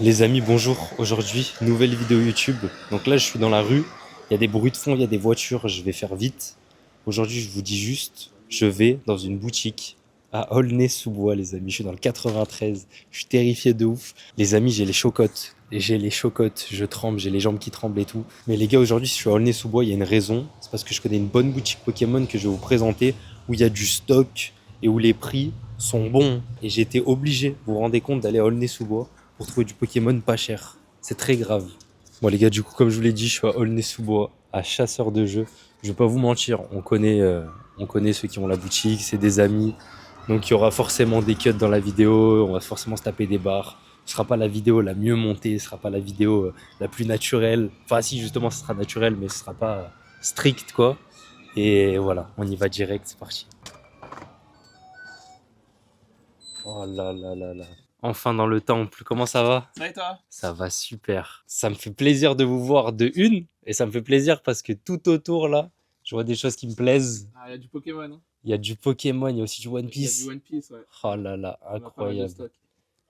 Les amis, bonjour. Aujourd'hui, nouvelle vidéo YouTube. Donc là, je suis dans la rue. Il y a des bruits de fond, il y a des voitures. Je vais faire vite. Aujourd'hui, je vous dis juste, je vais dans une boutique à Aulnay-sous-Bois, les amis. Je suis dans le 93. Je suis terrifié de ouf. Les amis, j'ai les chocottes. J'ai les chocottes. Je tremble, j'ai les jambes qui tremblent et tout. Mais les gars, aujourd'hui, si je suis à Aulnay-sous-Bois, il y a une raison. C'est parce que je connais une bonne boutique Pokémon que je vais vous présenter où il y a du stock et où les prix sont bons. Et j'ai été obligé, vous vous rendez compte, d'aller à Aulnay-sous-Bois pour trouver du Pokémon pas cher. C'est très grave. Bon les gars, du coup, comme je vous l'ai dit, je suis à Aulnay-sous-Bois, à chasseur de jeux. Je vais pas vous mentir, on connaît ceux qui ont la boutique, c'est des amis. Donc il y aura forcément des cuts dans la vidéo, on va forcément se taper des barres. Ce sera pas la vidéo la mieux montée, ce sera pas la vidéo la plus naturelle. Enfin si, justement, ce sera naturel, mais ce sera pas strict quoi. Et voilà, on y va direct, c'est parti. Oh là là là là. Enfin dans le temple, comment ça va? Ça va et toi? Ça va super. Ça me fait plaisir de vous voir de une, et ça me fait plaisir parce que tout autour là, je vois des choses qui me plaisent. Ah, il y a du Pokémon, hein. Il y a du Pokémon, il y a aussi du One Il y a du Piece. One Piece, ouais. Oh là là, On a pas mal de incroyable. stock.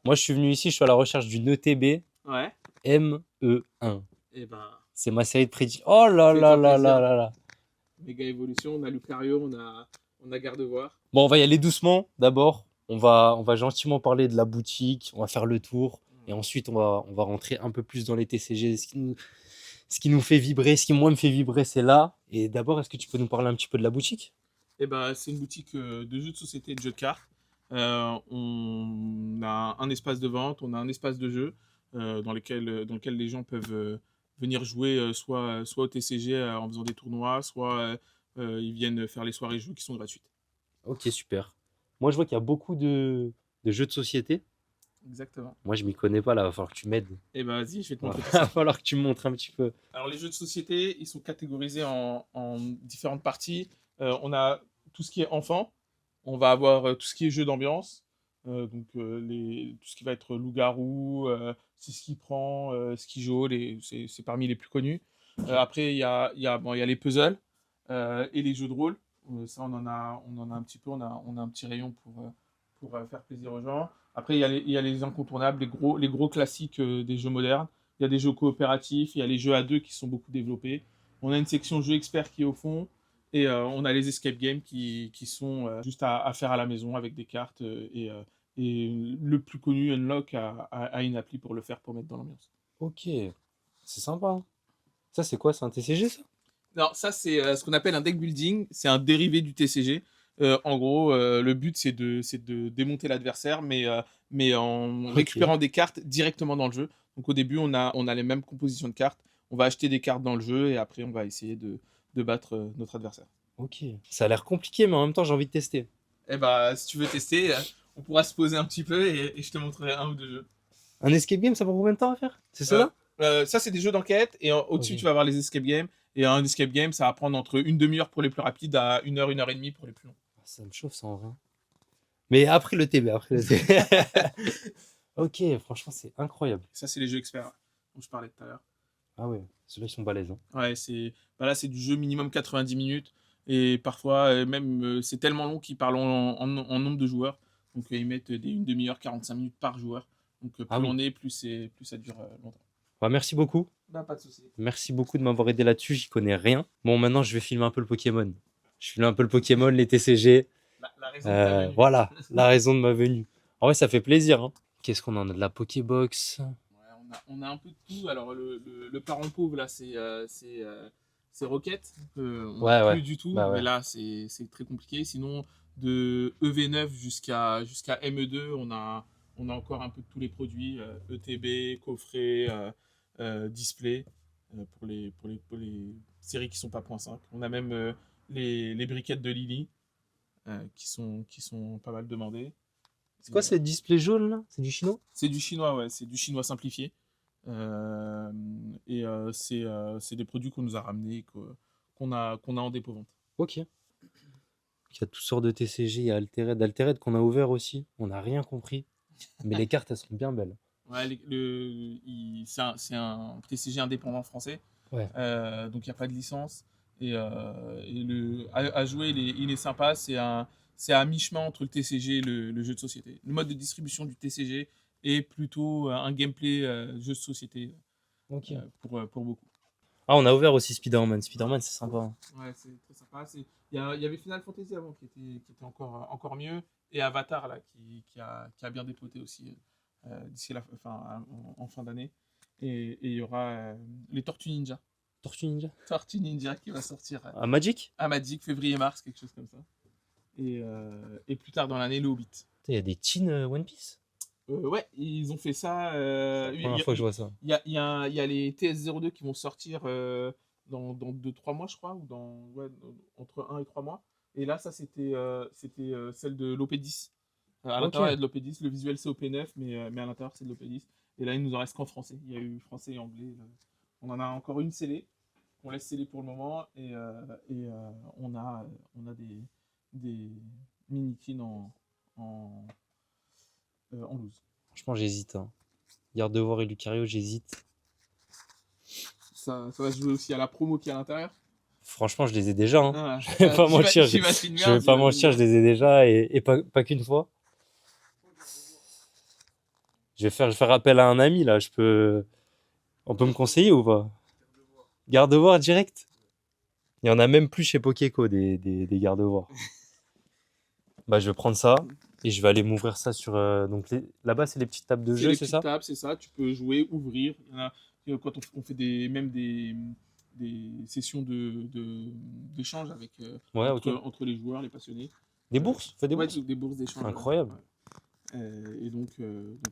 Moi je suis venu ici, je suis à la recherche d'une ETB Ouais. ME1. Et ben, C'est ma série de prédits. Oh là là fais-toi là là plaisir. là là. Méga évolution, on a Lucario, on a Gardevoir. Bon, on va y aller doucement d'abord. On va gentiment parler de la boutique, on va faire le tour. Et ensuite, on va rentrer un peu plus dans les TCG. Ce qui nous fait vibrer, ce qui moi me fait vibrer, c'est là. Et d'abord, est-ce que tu peux nous parler un petit peu de la boutique? Et ben, c'est une boutique de jeux de société et de jeux de cartes. On a un espace de vente, on a un espace de jeu dans lequel les gens peuvent venir jouer soit au TCG en faisant des tournois, soit ils viennent faire les soirées jeux qui sont gratuites. Ok, super. Moi, je vois qu'il y a beaucoup de jeux de société. Exactement. Moi, je m'y connais pas là, va falloir que tu m'aides. Et ben, vas-y, je vais te Va montrer tout ça. falloir que tu me montres un petit peu. Alors les jeux de société, ils sont catégorisés en différentes parties. On a tout ce qui est enfant, on va avoir tout ce qui est jeu d'ambiance, tout ce qui va être loup-garou, c'est ce qui prend, ce qui joue, c'est parmi les plus connus. Après, il y a les puzzles et les jeux de rôle. Ça, on en a un petit peu, on a un petit rayon pour faire plaisir aux gens. Après, il y a les incontournables, les gros classiques des jeux modernes. Il y a des jeux coopératifs, il y a les jeux à deux qui sont beaucoup développés. On a une section jeux experts qui est au fond. Et on a les escape games qui sont juste à faire à la maison avec des cartes et le plus connu, Unlock, a une appli pour le faire, pour mettre dans l'ambiance. Ok, c'est sympa, hein. Ça, c'est quoi? C'est un TCG, ça? Non, ça c'est ce qu'on appelle un deck building, c'est un dérivé du TCG. En gros, le but c'est de démonter l'adversaire, mais en Ok. récupérant des cartes directement dans le jeu. Donc au début, on a les mêmes compositions de cartes, on va acheter des cartes dans le jeu et après on va essayer de battre notre adversaire. Ok. Ça a l'air compliqué, mais en même temps, j'ai envie de tester. Eh bah, si tu veux tester, on pourra se poser un petit peu et je te montrerai un ou deux jeux. Un escape game, ça prend combien de temps à faire? C'est ça Euh, là? Ça, c'est des jeux d'enquête et au-dessus, tu Ok. vas avoir les escape games. Et un escape game, ça va prendre entre une demi-heure pour les plus rapides à une heure et demie pour les plus longs. Ah, ça me chauffe ça en vrai. Mais après le TB, après le TB. Ok, franchement, c'est incroyable. Ça, c'est les jeux experts dont je parlais tout à l'heure. Ah ouais, ceux-là, ils sont balèzes, hein. Ouais, là, c'est du jeu minimum 90 minutes. Et parfois, même, c'est tellement long qu'ils parlent en nombre de joueurs. Donc, ils mettent une demi-heure, 45 minutes par joueur. Donc, Ah plus oui. on est, plus ça dure longtemps. Bah, merci beaucoup. Bah, pas de souci. Merci beaucoup de m'avoir aidé là-dessus, j'y connais rien. Bon, maintenant, je vais filmer un peu le Pokémon. Je filme un peu le Pokémon, les TCG. La raison de ta venue. Voilà, la raison de ma venue. En vrai, ça fait plaisir, hein. Qu'est-ce qu'on en a? De la Pokébox. Ouais, on a un peu de tout. Alors, le parent pauvre, là, c'est Rocket. On n'a Ouais, ouais. plus du tout, Bah mais ouais. là, c'est très compliqué. Sinon, de EV9 jusqu'à ME2, on a encore un peu de tous les produits ETB, coffret, display, pour les séries qui sont pas .5. On a même les briquettes de Lily qui sont pas mal demandées. C'est Et, quoi ce display jaune là? C'est du chinois? c'est du chinois, ouais, c'est du chinois simplifié. Euh, c'est des produits qu'on nous a ramenés, qu'on a en dépôt-vente. Ok. Il y a toutes sortes de TCG, il y a Altered. Altered qu'on a ouvert aussi. On n'a rien compris. Mais les cartes, elles sont bien belles. Ouais, c'est un TCG indépendant français, Ouais. donc il n'y a pas de licence. À jouer, il est sympa. C'est à mi-chemin entre le TCG et le jeu de société. Le mode de distribution du TCG et plutôt un gameplay jeu de société Ok. pour beaucoup. Ah, on a ouvert aussi Spider-Man. Spider-Man, c'est sympa. Hein. Ouais, c'est très sympa. Il y avait Final Fantasy avant qui était encore mieux, et Avatar là qui a bien dépoté aussi d'ici en fin d'année. Et il y aura les Tortues Ninja. Tortue Ninja. Tortue Ninja qui va sortir Ah, Magic? à Magic, février-mars, quelque chose comme ça. Et plus tard dans l'année, le Hobbit. Il y a des teens One Piece. Ouais, ils ont fait ça. Première fois que je vois ça. Il y a les TS02 qui vont sortir dans 2-3 mois, je crois, ou entre 1 et 3 mois. Et là, ça, c'était celle de l'OP10. À l'intérieur, il y a de l'OP10. Le visuel, c'est OP9, mais à l'intérieur, c'est de l'OP10. Et là, il nous en reste qu'en français. Il y a eu français et anglais. On en a encore une scellée. On laisse sceller pour le moment. Et on a des mini-kins en loose. Franchement, j'hésite. Hein. Garde-devoir et Lucario, j'hésite. Ça va se jouer aussi à la promo qui est à l'intérieur. Franchement, je les ai déjà. Hein. Ah, Je vais pas mentir. Je vais pas mentir, je les ai déjà et pas qu'une fois. Je vais faire appel à un ami là. On peut me conseiller ou pas? Garde-devoir direct. Il y en a même plus chez Pokéco des garde-devoirs. Bah, je vais prendre ça et je vais aller m'ouvrir ça sur. Donc là-bas, c'est les petites tables de jeu, c'est ça? C'est ça. Tu peux jouer, ouvrir. Il y en a, quand on fait même des sessions d'échange avec Ouais, entre les joueurs, les passionnés. Des bourses? Fait des Ouais, bourses? des bourses d'échange. Incroyable. Ouais. Et donc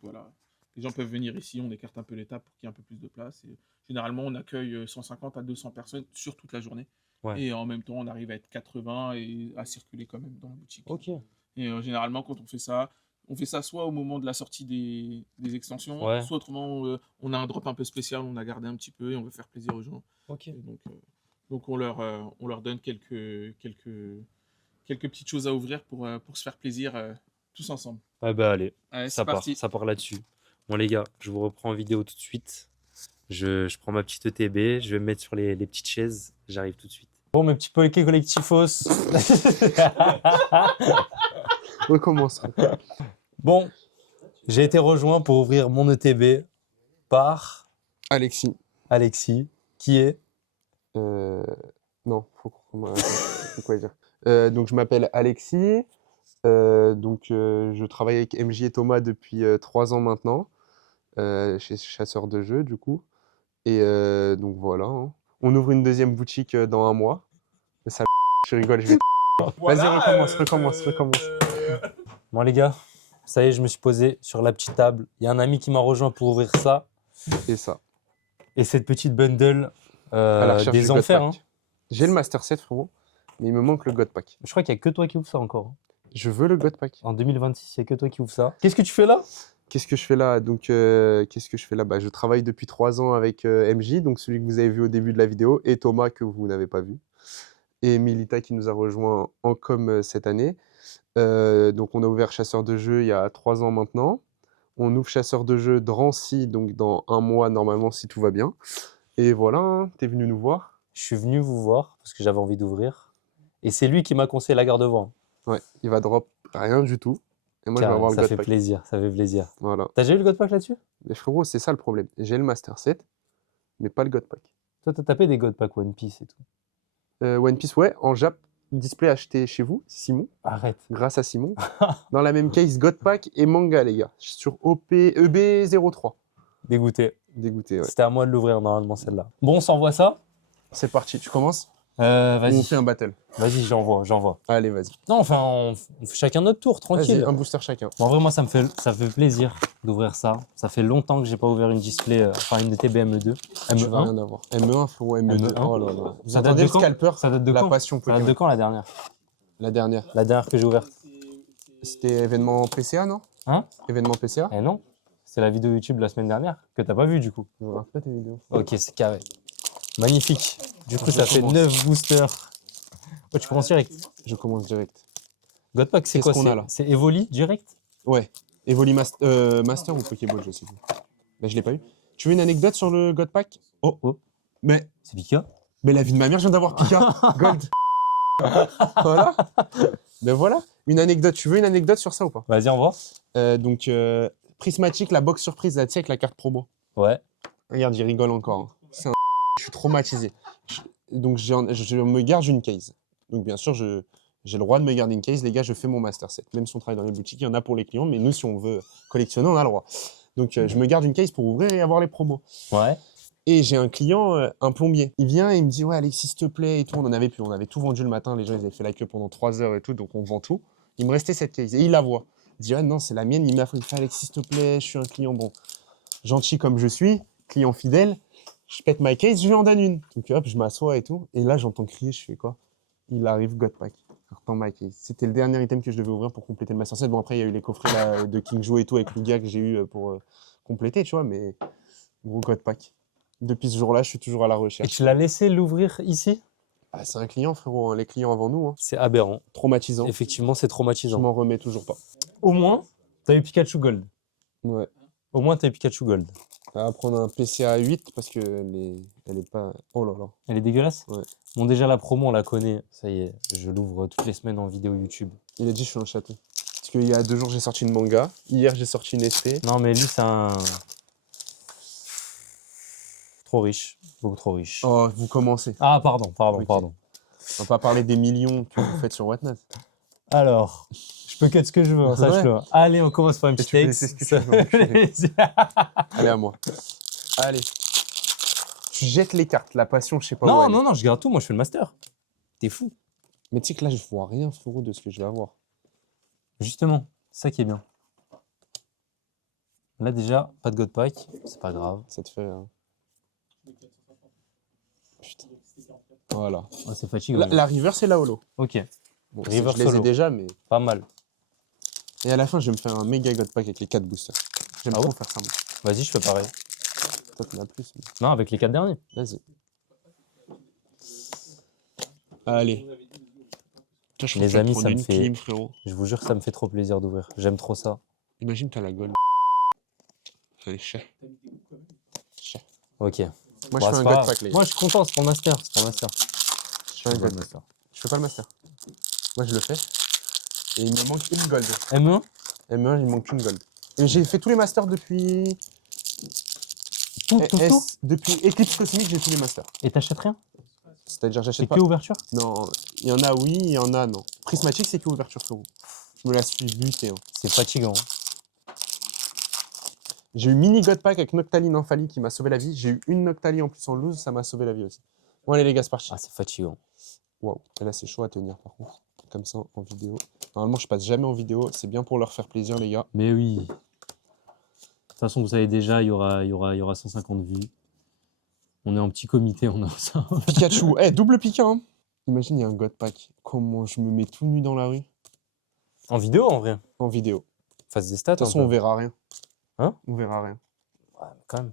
voilà. Les gens peuvent venir ici, on écarte un peu les tables pour qu'il y ait un peu plus de place. Et généralement, on accueille 150 à 200 personnes sur toute la journée. Ouais. Et en même temps, on arrive à être 80 et à circuler quand même dans la boutique. Ok. Et généralement, quand on fait ça soit au moment de la sortie des extensions, ouais. soit autrement, on a un drop un peu spécial, on a gardé un petit peu et on veut faire plaisir aux gens. Ok. Et donc on leur donne quelques petites choses à ouvrir pour se faire plaisir tous ensemble. Ouais, bah allez, ça part là-dessus. Bon les gars, je vous reprends en vidéo tout de suite. Je prends ma petite ETB, je vais me mettre sur les petites chaises, j'arrive tout de suite. Bon, mes petits Poké collectifos. Recommence. Bon, j'ai été rejoint pour ouvrir mon ETB par Alexis, qui est non, faut quoi dire. Donc je m'appelle Alexis. Je travaille avec MJ et Thomas depuis 3 ans maintenant, chez Chasseur de Jeux du coup. Et donc voilà. Hein. On ouvre une deuxième boutique dans 1 mois. Ça, je rigole, je vais. Voilà, Vas-y, recommence. Bon les gars, ça y est, je me suis posé sur la petite table. Il y a un ami qui m'a rejoint pour ouvrir ça. Et ça. Et cette petite bundle des God enfers. Hein. J'ai le Master 7 frérot, mais il me manque le God Pack. Je crois qu'il n'y a que toi qui ouvre ça encore. Hein. Je veux le God Pack. En 2026, il n'y a que toi qui ouvre ça. Qu'est-ce que tu fais là? Qu'est-ce que je fais là? Donc, qu'est-ce que je fais là? Je travaille depuis 3 ans avec MJ, donc celui que vous avez vu au début de la vidéo, et Thomas que vous n'avez pas vu. Et Milita qui nous a rejoint en com cette année. Donc on a ouvert Chasseur de Jeux il y a 3 ans maintenant. On ouvre Chasseur de Jeux Drancy, donc dans 1 mois normalement si tout va bien. Et voilà, hein, t'es venu nous voir. Je suis venu vous voir parce que j'avais envie d'ouvrir. Et c'est lui qui m'a conseillé la garde-vent. Ouais, il va drop rien du tout. Et moi je vais avoir le God Pack. Ça fait plaisir. Voilà. T'as déjà eu le God Pack là-dessus? Mais frérot, c'est ça le problème. J'ai le Master 7, mais pas le God Pack. Toi, t'as tapé des God Pack One Piece et tout. One Piece, ouais, en Jap, display acheté chez vous, Simon. Arrête. Grâce à Simon. Dans la même case, God Pack et manga, les gars. Sur EB03. Dégoûté. Ouais. C'était à moi de l'ouvrir normalement celle-là. Bon, on s'envoie ça. C'est parti, tu commences? Vas-y. On fait un battle. Vas-y, j'envoie. Allez, vas-y. Non, enfin, on fait chacun notre tour, tranquille. Vas-y, un booster chacun. Bon, en vrai, moi, ça me fait plaisir d'ouvrir ça. Ça fait longtemps que j'ai pas ouvert une display, une ETB ME2. Tu vas rien avoir. ME1, frérot, ME2. ME1. Oh là là. Ça date de quand? Scalper, Ça date de la quand? passion Ça date de quand la dernière? La dernière. La dernière que j'ai ouverte. C'était événement PCA, non? Hein? Événement PCA? Eh non. C'est la vidéo YouTube de la semaine dernière que t'as pas vue du coup. Je regarde pas tes vidéos. Ok, c'est carré. Magnifique. Du coup, ça fait 9 boosters. Oh, tu commences direct. Je commence direct. God Pack, c'est quoi qu'on a là? C'est Evoli direct? Ouais. Evoli Master ou Pokéball, je sais plus. Mais je l'ai pas eu. Tu veux une anecdote sur le God Pack? Oh. Mais C'est Pika? Mais la vie de ma mère, je viens d'avoir Pika. Gold. Voilà. Ben voilà. Une anecdote. Tu veux une anecdote sur ça ou pas? Vas-y, envoie. Prismatic, la box surprise, là, tu sais, avec la carte promo. Ouais. Regarde, il rigole encore. Hein. C'est un je suis traumatisé. Donc, je me garde une case. Donc, bien sûr, j'ai le droit de me garder une case. Les gars, je fais mon master set. Même si on travaille dans les boutiques, il y en a pour les clients. Mais nous, si on veut collectionner, on a le droit. Donc, je me garde une case pour ouvrir et avoir les promos. Ouais. Et j'ai un client, un plombier. Il vient et il me dit, ouais, Alexis, s'il te plaît, et tout. On en avait plus. On avait tout vendu le matin. Les gens, ils avaient fait la queue pendant 3 heures et tout. Donc, on vend tout. Il me restait cette case. Et il la voit. Il dit, ah non, c'est la mienne. Il fait, Alexis, s'il te plaît, je suis un client, bon, gentil comme je suis, client fidèle. Je pète ma case, je lui en donne une. Donc, hop, je m'assois et tout. Et là, j'entends crier, je fais quoi? Il arrive, Godpack. Dans ma case. C'était le dernier item que je devais ouvrir pour compléter le Master Set. Bon, après, il y a eu les coffrets là, de King Joe et tout avec Lugia que j'ai eu pour compléter, tu vois, mais gros Godpack. Depuis ce jour-là, je suis toujours à la Et recherche. tu l'as laissé l'ouvrir ici? Ah, c'est un client, frérot. Hein. Les clients avant nous, hein. C'est aberrant. Traumatisant. Effectivement, c'est Je traumatisant. m'en remets toujours pas. Au moins, t'as eu Pikachu Gold. Ouais. Au moins, t'as eu Pikachu Gold. On va prendre un PCA 8 parce que elle est pas. Oh là là. Elle est dégueulasse? Ouais. Bon, déjà, la promo, on la connaît. Ça y est, je l'ouvre toutes les semaines en vidéo YouTube. Il a dit je suis un château. Parce qu'il y a 2 jours, j'ai sorti une manga. Hier, j'ai sorti une ST. Non, mais lui, c'est un... Trop riche. Beaucoup trop riche. Oh, vous commencez. Ah, pardon. Ok. On va pas parler des millions que vous faites sur Whatnot. Alors, je peux cut ce que je veux, hein, sache-le. Allez, on commence par une Et petite tu peux laisser ce que tu veux, enculé. Allez, à moi. Allez. Tu jettes les cartes. La passion, je sais pas où elle est. non, je garde tout. Moi, je fais le master. T'es fou. Mais tu sais que là, je vois rien, frérot, de ce que je vais avoir. Justement, c'est ça qui est bien. Là, déjà, pas de Godpack. C'est pas grave. Ça te fait. Putain. Voilà. Oh, c'est fatigant. La river, c'est la holo. Ok, Bon, River je les ai solo. déjà, mais. pas mal. Et à la fin, je vais me faire un méga godpack avec les 4 boosters. J'aime Ah trop ouais faire ça, moi. Vas-y, je fais pareil. Toi, t'en as plus. Mais... Non, avec les 4 derniers. Vas-y. Allez. Toi, je Les pense que tu vas amis, te prendre ça me une fait- clim, frérot. Je vous jure, ça me fait trop plaisir d'ouvrir. J'aime trop ça. Imagine, t'as la gold. Allez, cher. Ok. Moi, Bon, je fais c'est un pas godpack, grave. les gars. Moi, je suis content, c'est pour le master. C'est pour le master. Je fais un godpack. Je fais pas le master. Moi, je le fais. Et il me manque une gold. M1 M1, il me manque une gold. Et j'ai fait tous les masters depuis. Tout. Depuis Eclipse Cosmic, j'ai tous les masters. Et t'achètes rien? C'est-à-dire, C'est j'achète que pas. ouverture? Non, il y en a oui, il y en a non. Prismatic, c'est que ouverture, frérot. Je me la suis butée. Hein. C'est fatigant. J'ai eu mini Godpack avec Noctaline Amphalie qui m'a sauvé la vie. J'ai eu une Noctalie en plus en loose, ça m'a sauvé la vie aussi. Bon, allez, les gars, c'est parti. Ah, c'est fatigant. Waouh, et là, c'est chaud à tenir par contre. Comme ça, en vidéo. Normalement, je passe jamais en vidéo. C'est bien pour leur faire plaisir, les gars. Mais oui. De toute façon, vous savez déjà, il y aura 150 vues. On est en petit comité, on a ça. Pikachu, double Pika. Hein. Imagine, il y a un Godpack. Comment je me mets tout nu dans la rue En vidéo, en vrai. en vidéo. Fasse des stats. De toute façon, on verra rien. Hein? On verra rien. Ouais, quand même.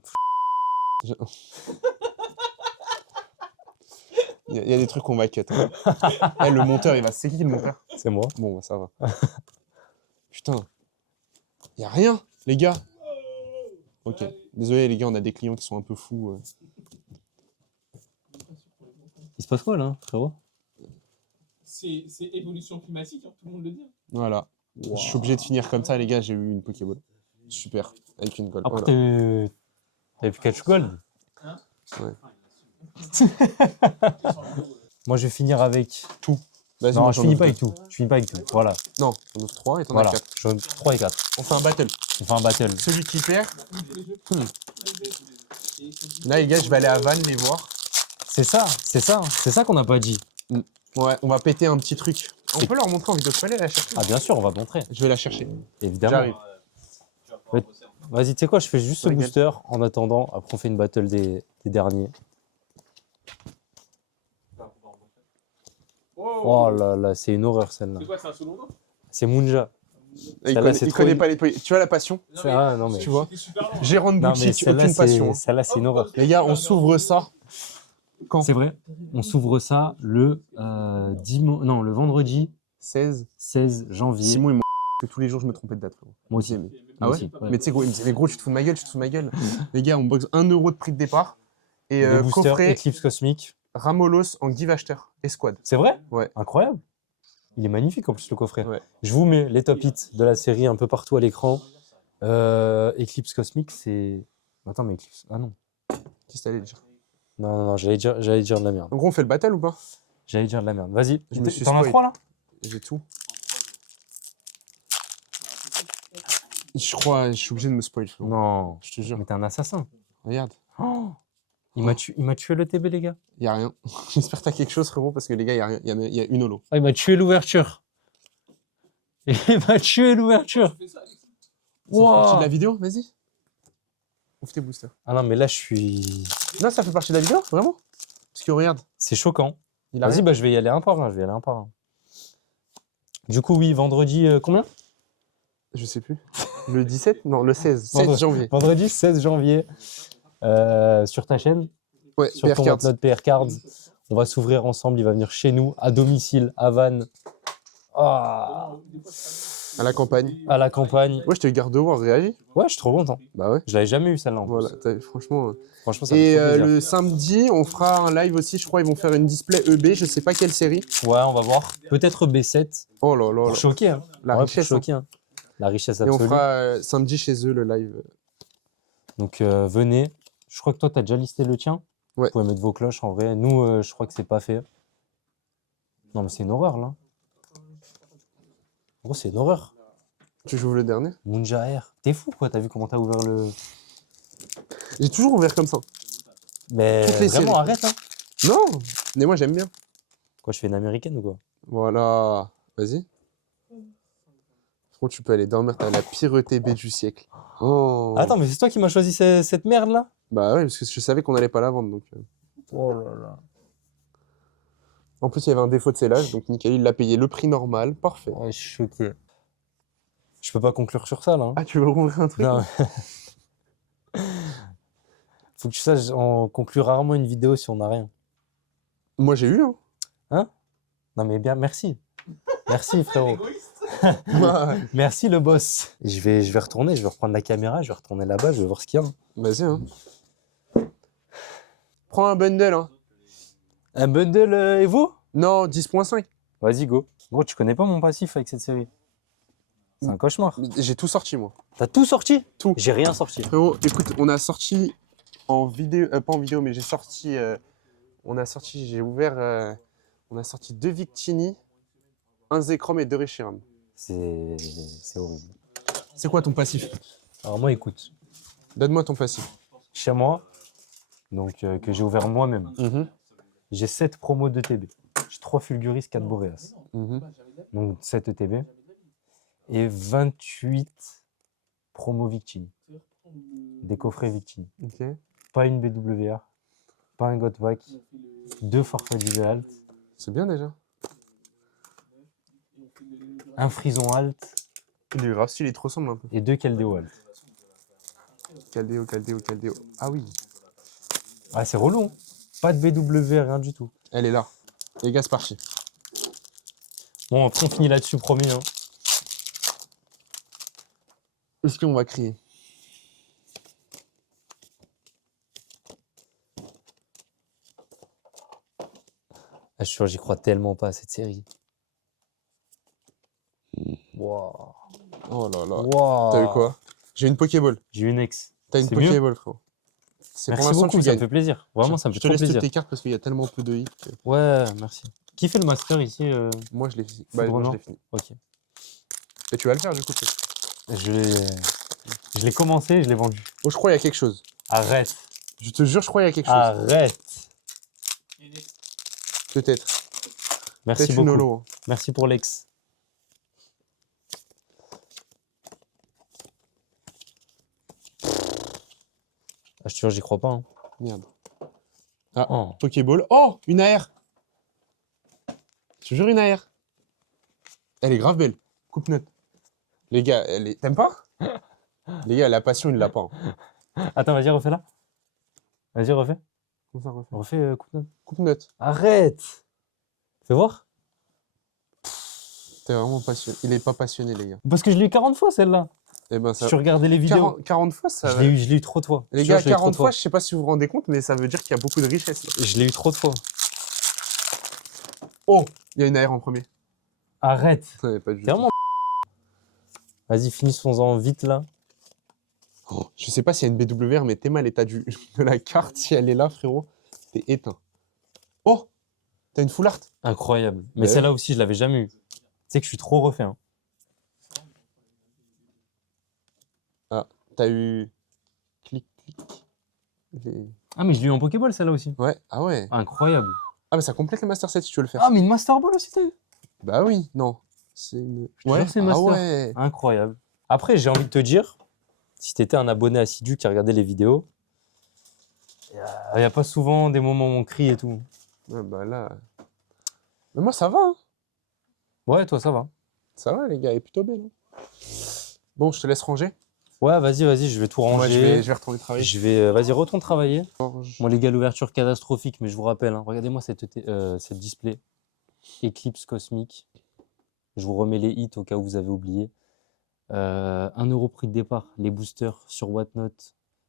Il y a des trucs qu'on va cut. Hein. Le monteur, il va. C'est qui le monteur? C'est moi. Bon, bah, ça va. Putain. Il y a rien, les gars. Ok. Désolé, les gars, on a des clients qui sont un peu fous. Il se passe quoi, là, frérot? C'est évolution climatique, hein, tout le monde le dit. Voilà. Je suis obligé de finir comme ça, les gars. J'ai eu une Pokéball. Super. Avec une gold. Après, Voilà. t'as eu Pikachu Gold. Ouais. Moi, je vais finir avec... Vas-y, Non, moi, je j'en finis ouvre pas avec deux. tout. Je finis pas avec tout. Voilà. Non, on ouvre 3 et t'en Voilà. as 4. Je 3 et 4. On fait un battle. On fait un battle. Celui qui perd. Là, les gars, je vais aller à Vannes les voir. C'est ça qu'on n'a pas dit. Ouais, on va péter un petit truc. On peut leur montrer en vidéo. Je peux aller la chercher. Ah, bien sûr, on va montrer. Je vais la chercher. Évidemment. J'arrive. Vas-y, tu sais quoi, je fais juste ce Regarde. booster en attendant. Après, on fait une battle des derniers. Oh là là, c'est une horreur celle-là. C'est quoi, c'est un solo nom? C'est Munja. Il Celle-là, c'est connaît, il trop connaît une- pas les Pokémon. Tu vois la passion? Ah, non, mais, Tu vois? C'était super long. Gérant de non, mais boutique, celle-là, aucune passion. hein. c'est une horreur. Les gars, on s'ouvre ça. Quand? C'est vrai. On s'ouvre ça le, le vendredi 16. 16 janvier. Simon, il m'a que tous les jours, je me trompais de date. Frérot. Moi aussi. Mais... Moi Ah ouais, aussi, ouais. Mais tu sais, gros, il me disait, mais gros, tu te fous de ma gueule, tu te fous de ma gueule. Les gars, on boxe 1 euro de prix de départ. Et Les boosters coffret Eclipse Cosmique. Ramolos en give acheteur. Escouade. C'est vrai? Ouais. Incroyable. Il est magnifique en plus le coffret. Ouais. Je vous mets les top hits de la série un peu partout à l'écran. Éclipse cosmique, c'est... Attends, mais Éclipse... Ah non. Qu'est-ce que t'allais dire? Non, j'allais dire de la merde. En gros, on fait le battle ou pas? J'allais dire de la merde. Vas-y, Je me suis t'en as spoil. 3 là? J'ai tout. Je crois, je suis obligé de me spoil, frérot. Non, Je te jure. mais t'es un assassin. Regarde, Oh, il m'a tué le TB, les gars. y a rien. J'espère que t'as quelque chose, frérot, parce que les gars, y a rien. Y a une holo. Ah, il m'a tué l'ouverture. Il m'a tué l'ouverture. Ça fait partie de Wow. la vidéo, vas-y. Ouvre tes boosters. Ah non, mais là, je suis... Non, ça fait partie de la vidéo, vraiment? Parce que regarde, C'est choquant. il a Vas-y, rien. bah, je vais y aller un par un. Je vais y aller un par un. Du coup, oui, vendredi, combien? Je sais plus. Le 17? Non, le 16. 16 Vendredi. janvier. Vendredi 16 janvier, sur ta chaîne, Ouais, sur PR ton Cards. upload PR Cards. On va s'ouvrir ensemble. Il va venir chez nous, à domicile, à Vannes, À la campagne. à la campagne. Ouais, je te garde de voir, réagis. Ouais, je suis trop content. Bah ouais. Je l'avais jamais eu celle-là en plus. Voilà, franchement. Franchement, ça me Et fait trop plaisir. le samedi, on fera un live aussi, je crois, ils vont faire une display EB, je sais pas quelle série. Ouais, on va voir. Peut-être B7 Oh là là, pour là. choquer. Hein. La Ouais, richesse. pour Hein. choquer. Hein. La richesse Et on absolue. fera samedi chez eux le live. Donc venez. Je crois que toi, tu as déjà listé le tien. Ouais. Vous pouvez mettre vos cloches en vrai. Nous, je crois que c'est pas fait. Non, mais c'est une horreur là. En gros, c'est une horreur. Tu joues le dernier? Munja Air. T'es fou quoi, t'as vu comment t'as ouvert le. J'ai toujours ouvert comme ça. Mais Toutes les vraiment, séries. arrête hein. Non, mais moi j'aime bien. Quoi, je fais une américaine ou quoi? Voilà, vas-y. Franchement, tu peux aller dormir, t'as la pire ETB du siècle. Oh. Attends, mais c'est toi qui m'as choisi cette merde là? Bah ouais, parce que je savais qu'on allait pas la vendre. Donc, Oh là là. En plus, il y avait un défaut de scellage, donc nickel, il l'a payé le prix normal, parfait. Oh, je suis choqué. Je peux pas conclure sur ça là. Hein. Ah, tu veux rouvrir un truc? Non. Faut que tu saches, on conclut rarement une vidéo si on n'a rien. Moi j'ai eu, hein. Non mais bien, merci. Merci frérot. Bah, Merci le boss. Je vais retourner, je vais reprendre la caméra, je vais retourner là-bas, je vais voir ce qu'il y a. Vas-y, hein. Prends un bundle, hein. Un bundle Evo? Non, 10.5. Vas-y, go. Gros, tu connais pas mon passif avec cette série. C'est un cauchemar. J'ai tout sorti, moi. T'as tout sorti? Tout. J'ai rien sorti. Frérot, écoute, on a sorti en vidéo, pas en vidéo, mais j'ai sorti, j'ai ouvert, on a sorti 2 Victini, un Zekrom et 2 Reshiram. C'est horrible. C'est quoi ton passif? Alors moi, écoute, Donne-moi ton passif. chez moi, donc que j'ai ouvert moi-même, j'ai 7 promos d'ETB. J'ai 3 Fulguris, 4 Boreas. Donc 7 ETB. Et 28 promos Victini. Des coffrets Victini. Ok. Pas une BWA, pas un Gotvac, 2 forfaits d'IV C'est bien déjà. un Frison Alt Il est grave stylé, il te ressemble un peu. et 2 Caldeo Alt. Caldeo. Ah oui, Ah, c'est relou, hein. Pas de BW, rien du tout. elle est là. Les gars, c'est parti. Bon, après, on finit là-dessus, promis. Hein. Est-ce qu'on va crier? Ah, je suis sûr, j'y crois tellement pas à cette série. Waouh. Oh là là. Waouh. T'as eu quoi? J'ai une Pokéball. J'ai une ex. T'as une C'est mieux. Pokéball, frérot. C'est Merci pour l'instant, beaucoup, tu ça me gagnes. fait plaisir. Vraiment, ça me fait Je te trop laisse plaisir. toutes tes cartes parce qu'il y a tellement peu de hits. Ouais, merci. Qui fait le master ici Moi, je l'ai fini. Foudre Moi, je Nord. l'ai fini. Ok. Et tu vas le faire, du coup. peut-être. Je l'ai commencé, je l'ai vendu. Oh, je crois qu'il y a quelque chose. Arrête. Je te jure, je crois qu'il y a quelque chose. Arrête. Peut-être. Merci Peut-être une beaucoup. holo. Hein. Merci pour l'ex. Ah, je te jure, j'y crois pas. Hein. Merde. Oh. Pokéball. Oh, une AR. Je te jure, une AR. Elle est grave belle. Coupe note. Les gars, elle est... T'aimes pas? Les gars, la passion, il l'a pas. Hein. Attends, vas-y, refais là. Vas-y, refais. Comment ça refait? Refais coupe note. Coupe note. Arrête. Fais voir. T'es vraiment passionné. Il est pas passionné, les gars. Parce que je l'ai eu 40 fois celle-là. Eh ben, Si ça... tu regardais les vidéos. 40 fois, ça... Je l'ai eu trop de fois. Les Je te jure, gars, je l'ai eu trop 40 de fois, je sais pas si vous vous rendez compte, mais ça veut dire qu'il y a beaucoup de richesse. Là. Je l'ai eu trop de fois. Oh, il y a une AR en premier. Arrête. Ouais, pas du T'es tout. vraiment. Vas-y, finissons-en vite là. Oh, je sais pas s'il y a une BWR, mais t'es mal l'état de la carte. Si elle est là, frérot, t'es éteint. Oh, t'as une full art. Incroyable. Mais Ouais. celle-là aussi, je l'avais jamais eu. Tu sais que je suis trop refait. Hein. T'as eu clic, clic. Ah, mais je l'ai eu en Pokéball, celle-là aussi. Ouais, ah ouais. Incroyable. Ah, mais ça complète le Master Set si tu veux le faire. Ah, mais une Master Ball aussi, t'as eu. Bah oui, non. C'est une. Je te Ouais, jure, c'est une ah Master. ouais. Incroyable. Après, j'ai envie de te dire, si t'étais un abonné assidu qui regardait les vidéos, il n'y a pas souvent des moments où on crie et tout. Ouais, bah là. Mais moi, ça va. Hein. Ouais, toi, ça va. Ça va, les gars, elle est plutôt belle. Hein. Bon, je te laisse ranger. Ouais, vas-y, je vais tout ranger. Moi, je vais retourner travailler. Vas-y, retourne travailler. Range. Moi, les gars, l'ouverture catastrophique, mais je vous rappelle, hein, regardez-moi cette display. Eclipse cosmique. Je vous remets les hits au cas où vous avez oublié. 1 € prix de départ, les boosters sur Whatnot.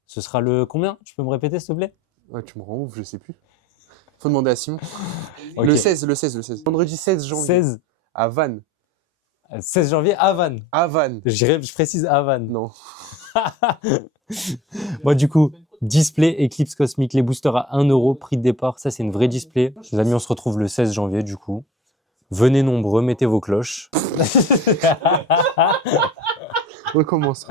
Ce sera le combien? Tu peux me répéter, s'il te plaît? Ouais, tu me rends ouf, je sais plus. Faut demander à Simon. Ok. Le 16. Vendredi 16 janvier. 16, À Vannes. 16 janvier à Vannes. À Vannes. Je précise à Vannes. Non. Bon, du coup, display Eclipse cosmique, les boosters à 1 € prix de départ. Ça, c'est une vraie display. Les amis, on se retrouve le 16 janvier, du coup. Venez nombreux, mettez vos cloches. Recommence.